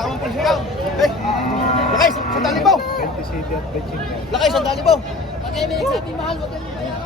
Tamang presyo lang. Lakay, 100,000. Lakay, 100,000. Pagay may sabi mahal, wag yan.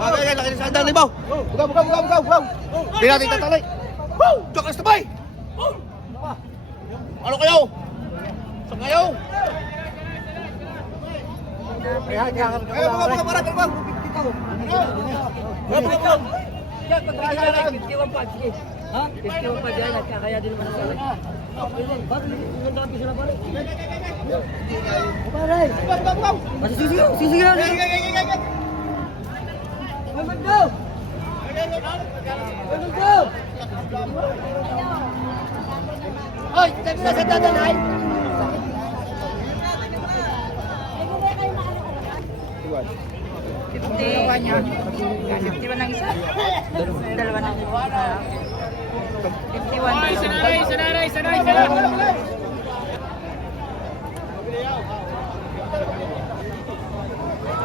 Okay, lakay sa 100,000. Bugaw. Di natin tatalay. Jokas na bay. Ano kayo? Saan kayo? Ha? 51 pa dyan, kaya din naman sa akin. Bakit yung dami sila pare? Pare! Masih sisigaw! Magdaw! Hoy, sabi na sa dadanay! Dalawa niya. 51 ng isa. Dalawa ng 51. Sanay!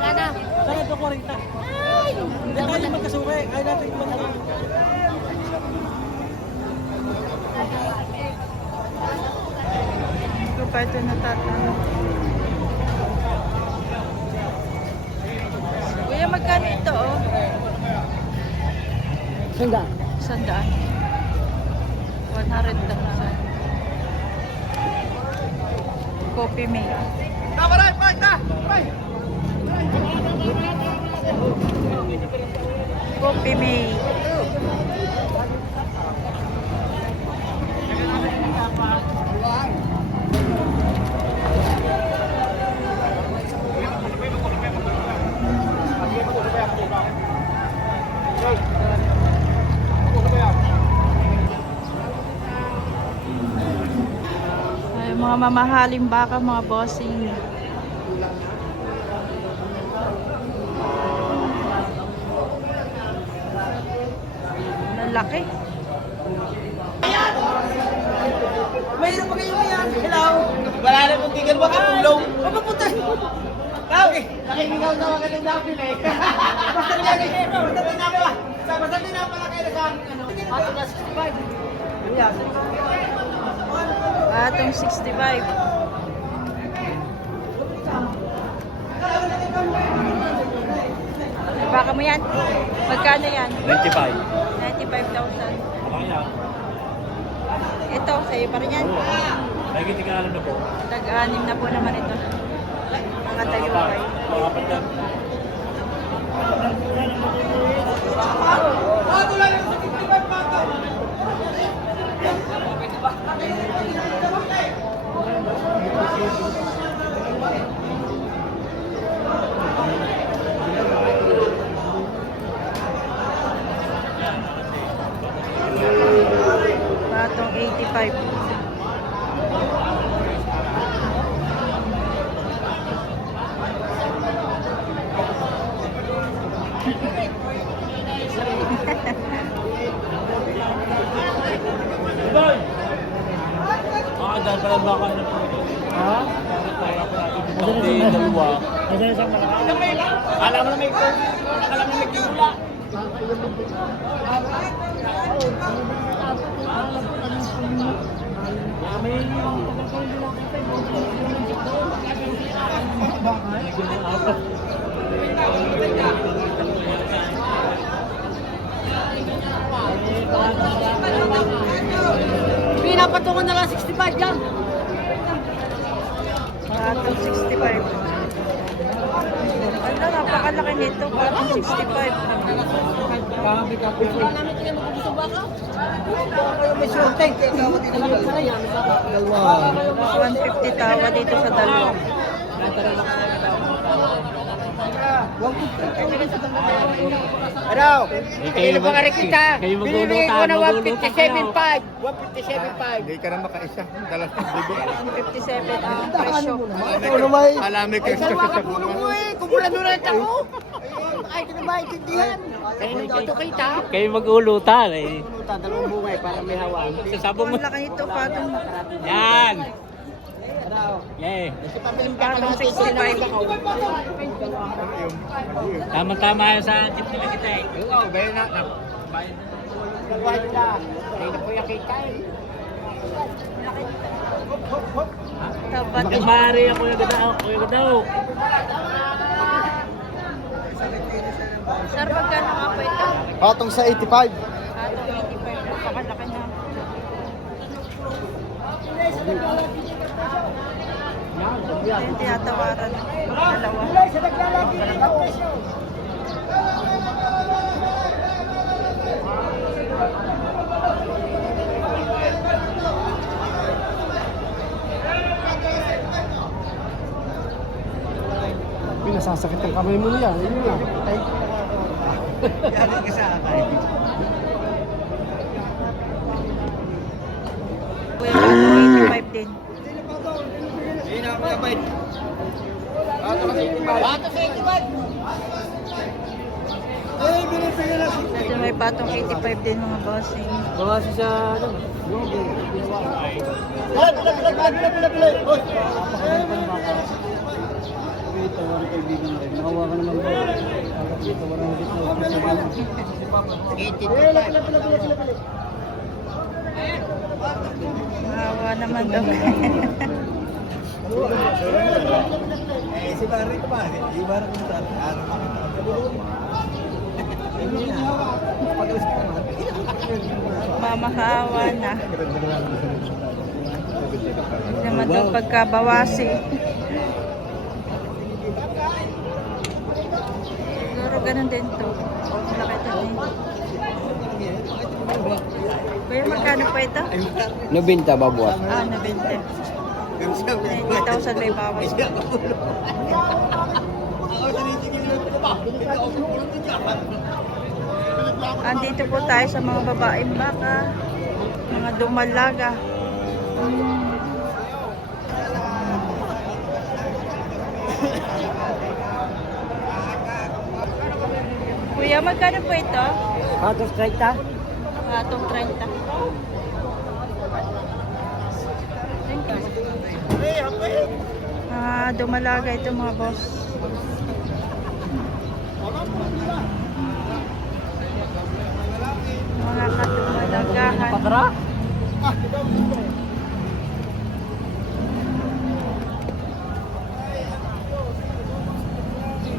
Sana. Sana ito 40. Hindi tayo magkasuke. Kaya natin ito. Ito pa ito natatanong. Kuya, magkano ito oh? Sanda. 100. 100,000. Coffee mate. Tawaray, bay, ta! Bay! Coffee mate. Ay, mga mamahaling baka, mga bossing. Lalaki. Mayroon pa kayo yan. Hello. Wala na kung tinggal ba katulong. Papapunta. Tao, nakikingaw na mga ganun dapil eh. Basta din na pala kayo sa akin. Ato na 65. Yeah. Atong 65. Baka mo yan? Magkano yan? 95. 95,000. Ito, sa'yo pa rin yan. Lagi tingnan na po. Tag-anim na po naman ito. Mga tayupay. Apat yan. Batong 85. Dahil pala baka na po. Ha? Dalawa. Alam mo na may kula. Pinapatungan na lang 65 yan. Batong 65. Ano, napakalaki nito. Batong 65. Wala namin kayo magkagustong baka. Kayo may shorting. Kaya kayo matinalang sa yan. 150 tawa dito sa dalawa. Ano? Hindi pa ka rin kita. Binibigay ko na 157.5. 157.5. Hindi ka na makaisa. Dalas ng bibo. 157 ang presyo. Alami ka sa Puno mo eh. Kumulan doon ang tako. Ay, ka na maintindihan. Kaya nito kita. Kayo mag-ulutan eh. Dalawang bungay para may hawa. Sasabong mo. Ang laki nito, Batong. Yan! Yeah. Batong 65. Tama-tama yan sa tip nila kita eh. Oo, bayan na. Nagwahid na. Hindi na po yung kita eh. Tapat. Magkamari ako yung gadaw. Kuya gadaw. Sir, magkano nga po ito? Patong sa 85. Atong 85. Napakalaki na. Ito yung tinatawaran. Dalawa. Pinasasakit ang kamay mo niya. Yun lang. Kuya, 85 din. Ito may patong 85 din mga bossing. Bawasi sa ano? Maawa naman daw. Si Barry ko ba? Di ba rin sa Mamakaawa na. Hindi naman daw pagkabawasi. Siguro ganun din to. Malaki ito din. Kuya, magkano pa ito? 90 babuas. Ah, 90. 90,000 may bawas. Andito po tayo sa mga babaeng baka, mga dumalaga. Kuya, magkano po ito? Patos 30. Atong 30. Dumalaga ito mga boss. Mga kadumalagahan. Padra?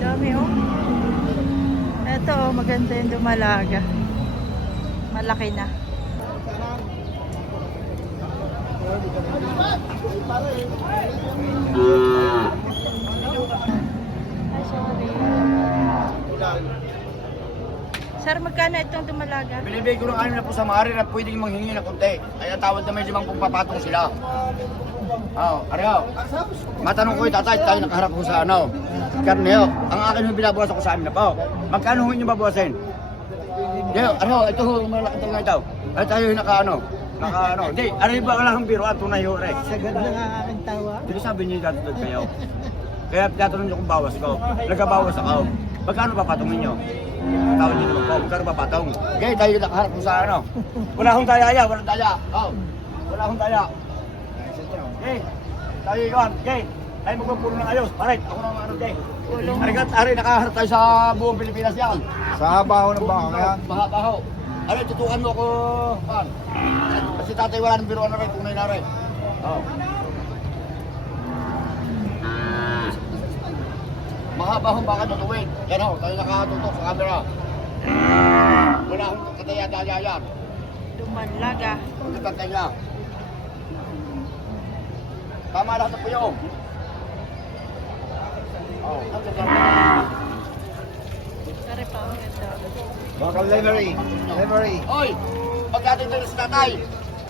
Dami oh. Ito oh, maganda yung dumalaga. Malaki na. Ay, sorry. Sir, magkano itong dumalaga? Binibigay ko ng ano na po sa mari na pwedeng manghingi ng konti. Kaya tawad na may limang pagpapatong sila. Oo, Areo. Matanong ko yung tatay, tayo nakaharap ko sa ano. Karneo, ang akin yung binabawas ako sa amin na po. Magkano ho yung babawasin? Yo, Areo, ito ho, malaki ito nga ito. Ay tayo yung naka ano. Di, ano ba wala kang biro at tunay ho, Rex? Sagad na nga aking tawa. Hindi sabi niyo datulad kayo. Kaya tinatanong niyo kung bawas ko. Nagkabawas ako. Magkano papatongin niyo? Tawag niyo naman po, magkano papatong? Okay, tayo yung nakaharap ko sa ano. Wala akong daya, walang daya. Oh, wala akong daya. Okay, tayo yun. Okay, tayo magpapulo ng ayos. Alright, ako na mga okay. Kulong. Ari, nakaharap tayo sa buong Pilipinas yan. Sa baho ng baka yan. Baho. Ari, tutukan mo ako. Pan. Kasi tatay wala ng biruan na rin, tunay na rin. Oh. Mahaba baka tutuwid. Yan ho, tayo nakatutok sa camera. Wala akong kataya-daya yan. Dumalaga. Pagkatay niya. Tama lahat ng puyong. Oh, Sorry pa, ang ganda. Baka livery. Oy! Pagdating tayo sa tatay,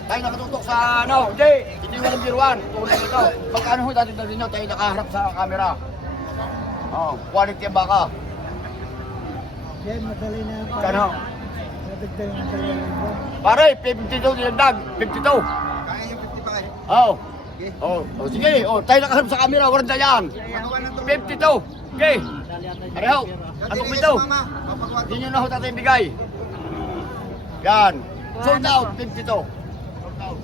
tayo nakatutok sa ano, hindi walang biruan, tunay ito. Pagkano ho dating tayo ninyo, tayo nakaharap sa camera. Oh, quality ang baka. Yan, madali na. Kano? Nadagdag ang dalawa. Pare, 52 dinagdag, 52. Kaya yung 55. Oh. Oh, sige. Oh, tayo nakaharap sa camera, walang dayan. 52. Okay. Pareho. Anong ito? Hindi nyo na ho tatay bigay. Yan. Sold out, 52.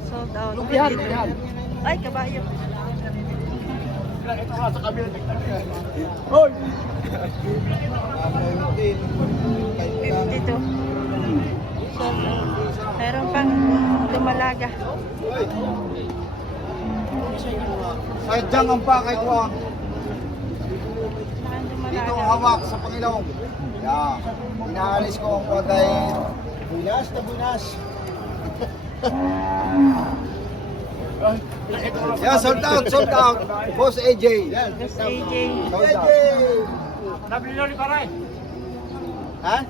Sold out. Lupihan, lupihan. Ay, kabayo. Ito nga sa kabila. Hoy! 52. Sold out. Meron pang dumalaga. Sadyang ang pakay ko ang Meron dito dumalaga. hawak sa Panginoon. Yeah. Inaalis ko ang pagay bunas na bunas. Yeah, sold out, sold out. Boss AJ. Boss AJ. Sold out. Nabili na ulit paray. Ha?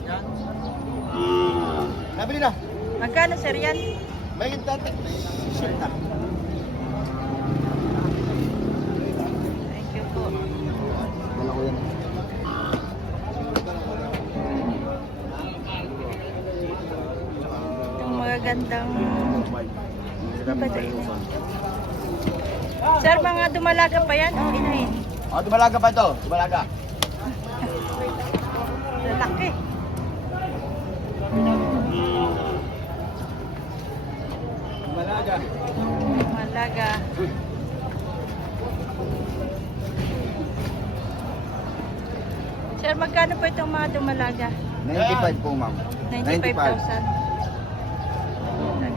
Nabili na. Magkano sir yan? May tatik. Shit na. Thank you po. Wala ko yan. Itong magagandang... Ano ba ito, inahin? Sir, mga dumalaga pa yan o inahin? Oh, dumalaga pa ito. Dumalaga. Lalaki. Dumalaga. Dumalaga. Sir, magkano po itong mga dumalaga? 95 po, ma'am. 95,000.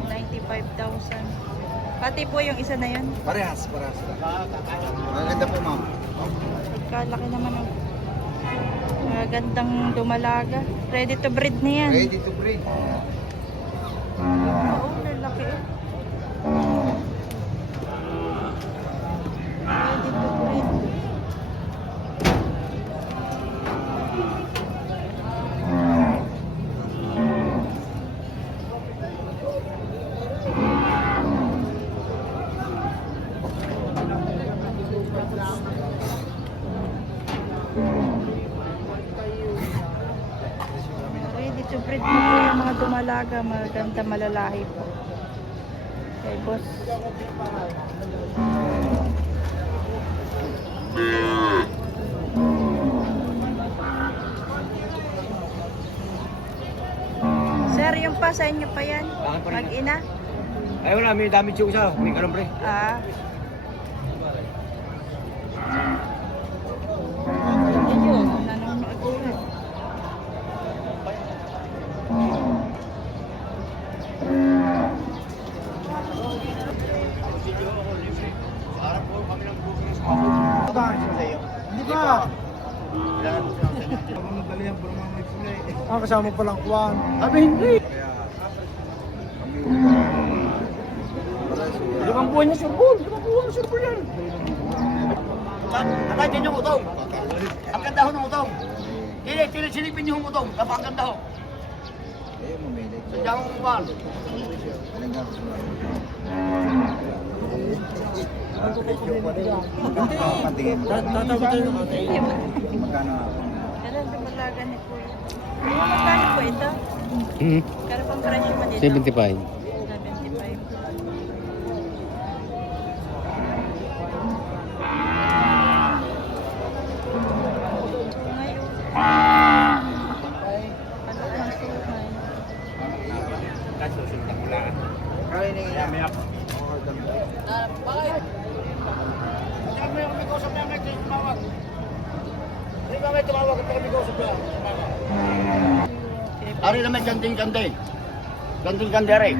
95,000. Pati po yung isa na yun. Parehas, parehas. Maganda po, ma'am. Kalaki naman ang magandang dumalaga. Ready to breed na yan. Ready to breed. Oo, lalaki. Ready to breed. Ready to breed na po yung mga dumalaga. Maganda malalahi po. Okay, boss. Sir, yung pa sa inyo pa yan? Mag-ina? Ay wala, may damage yung isa. May kalambre. Ah. Nanonood ulit. Hindi ba? Ah, kasama palang kuwan. Abi, hindi. Limang buwan niya surbol. Limang buwan na surbol yan. Tatay, dyan yung utong. Ang ganda ho ng utong. Hindi, silipin yung utong. Napakaganda ho. Sadyang kuwan. Tatawag tayo ng ate. Ganun dumalaga ni Kuya. Kuya, magkano po ito? Kano pang presyo mo dito? 75. 75. Ngayon. Anak ng sumay. Ari naman ganding-gande. Ganding-gande, ari.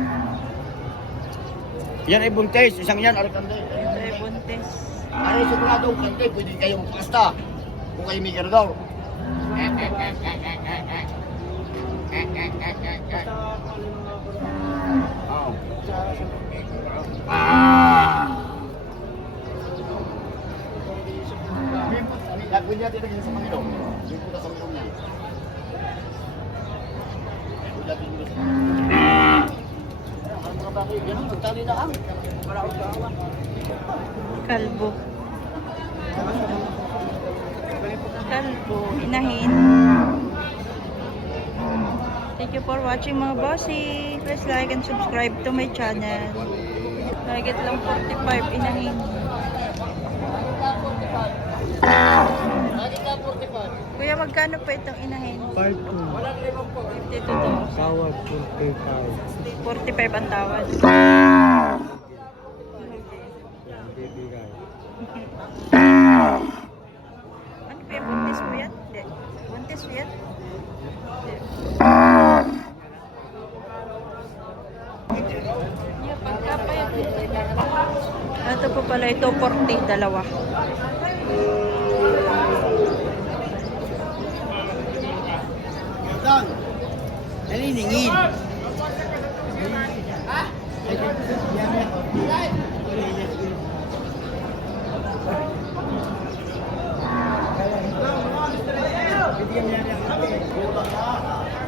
Yan ay buntis. Isang yan, ari gande. Ito ay buntis. Ari sigurado, gande. Pwede kayo magpasta. Kung kayo may gargaw. Oh. Gagawin natin lagi sa Panginoon. Hindi po na sa Panginoon yan. Gagawin nyo sa Panginoon. Ang mga bakit, yan ang magtali na ang. Para ako sa awan. Kalbo. Kalbo. Inahin. Thank you for watching mga bossy. Please like and subscribe to my channel. Target lang 45. Inahin. Kuya, magkano po itong inahin? 52. 52 daw. Tawag 45. 45 ang tawad. Bibigay. Ano pa yung buntis mo yan? Hindi. Buntis mo yan? Hindi. Ito po pala, ito 40, dalawa. Naliningin.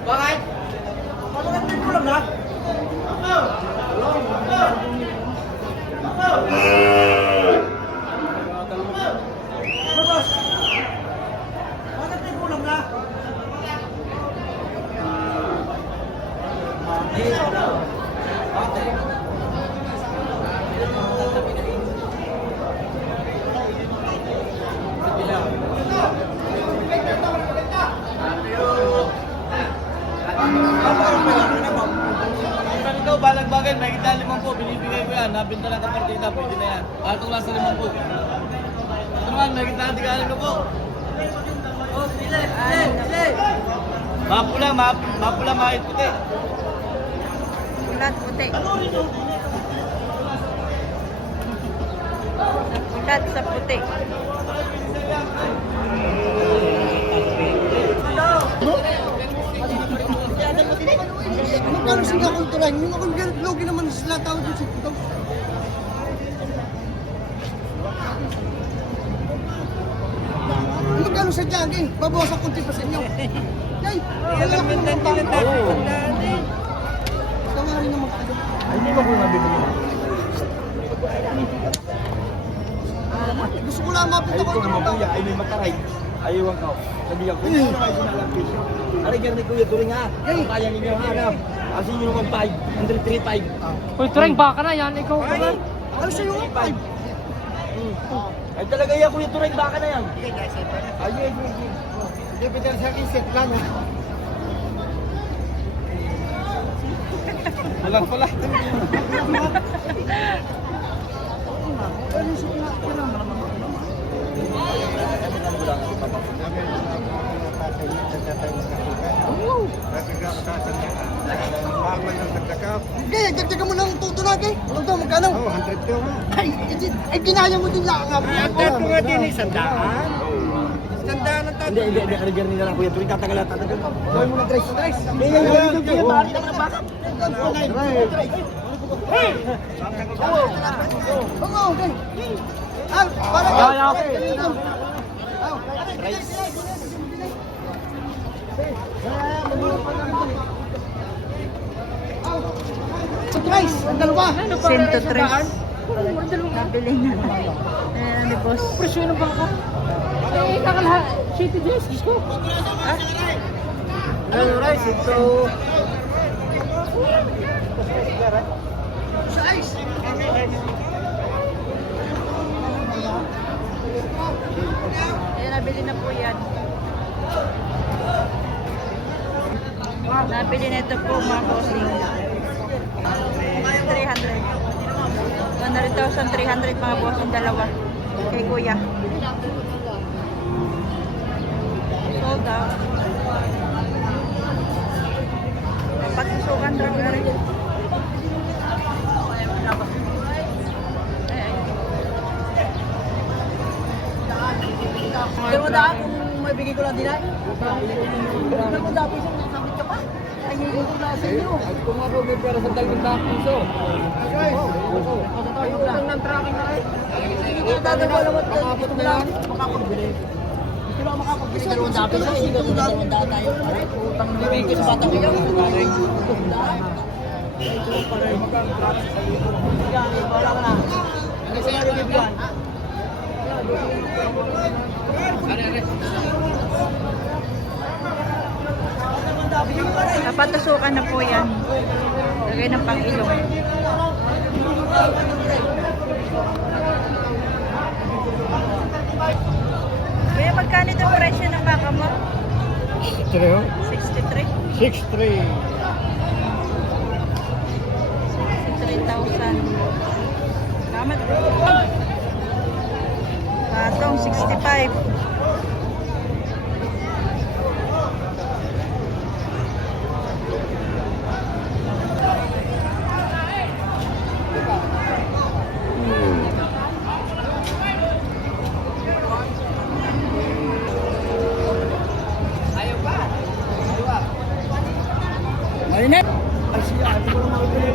Bakit? Ito, balag bagay, may kita 50, binibigay ko yan, nabinta lang kapartida, pwede na yan. Atong nasa 50. Ito naman, may kita 30 po. Mapula, mapula, mahit puti. Ulat puti. Ulat sa puti. Magkano sila kung tulay? Yung ako logi naman sila tawag yung sito. Magkano sa jogging? Babawasan kunti pa sa inyo. Yay! Wala ko naman tayo. Tawa rin naman kayo. Hindi ba ko nabibili? Gusto ko lang mapit ako ng mga Kuya, ay may mataray. Ayaw ko. Sabihan ko, hindi na kayo sinalampis. Aray ka ni Kuya Turing ha. Kaya ninyo ha. Asin nyo naman 5, 135. Uy, Turing, baka na yan. Ikaw ka na. Ano sa'yo nga 5? Ay talaga yan Kuya Turing, baka na yan. Ayun. Hindi pa dyan sa akin, set lang ha. Walang pala. Kaya, dagdagan mo ng tuto natin. Huwag daw, magkano? 100 daw. Ay, ginaya mo din lang. Ang nga din, sandaan. Sandaan ang tato. Hindi. Arigyan nila lang Kuya Turing, tatagal. Gawin mo ng trace. Hindi, bahari ka na baka. Oo, okay. Al, para ka. Trace, ang dalawa. 103. Nabili na. Ayan ni boss. Presyo ng baka. Eh, kakalahat. City Days, Diyos ko. Ano, rice, ito. Size. Ayan, nabili na po yan. Nabili na ito po mga bossing. 300. 100,300 mga bossing, dalawa. Kay kuya. Sold out. Pagsusukan doon na rin. Pero mo daan kung may bigay ko lang din ay. Pero mo daan piso, nasabit ka pa. Ay, hindi ko na sa inyo. At kung ako may pera sa 200 piso. Ayun lang ng tracking na ay. Hindi ko dadagawa naman. Makapot na yan. Makapagbili. Hindi ko makapagbili. Sa 200 piso, hindi ko dadagawa tayo. Utang na bigay ko sa bata ko yan. Wala ka na. Hindi ko na bibigyan. Napatusukan na po yan. Lagay ng pang-ilong. Kaya magkano itong presyo ng baka mo? 63? 6-3. 63,000. Salamat po. Patong 65. Ay siya, hindi ko na makikili.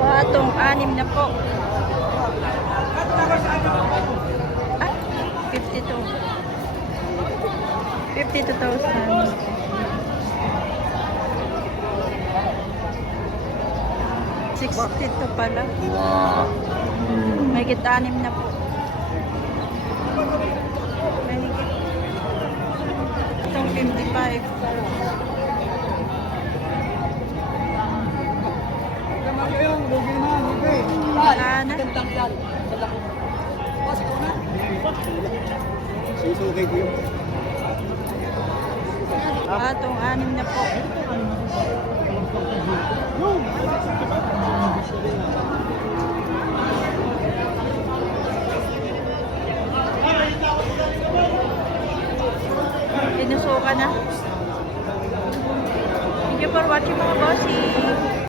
Patong 6 na po. Ah, 52. 52,000. 62 pala. May 6 na po. Mahigit. Itong 55. Wala na. Susugay ko yun. Patong 6 na po. Tinusuka na. Thank you for watching mga bossy.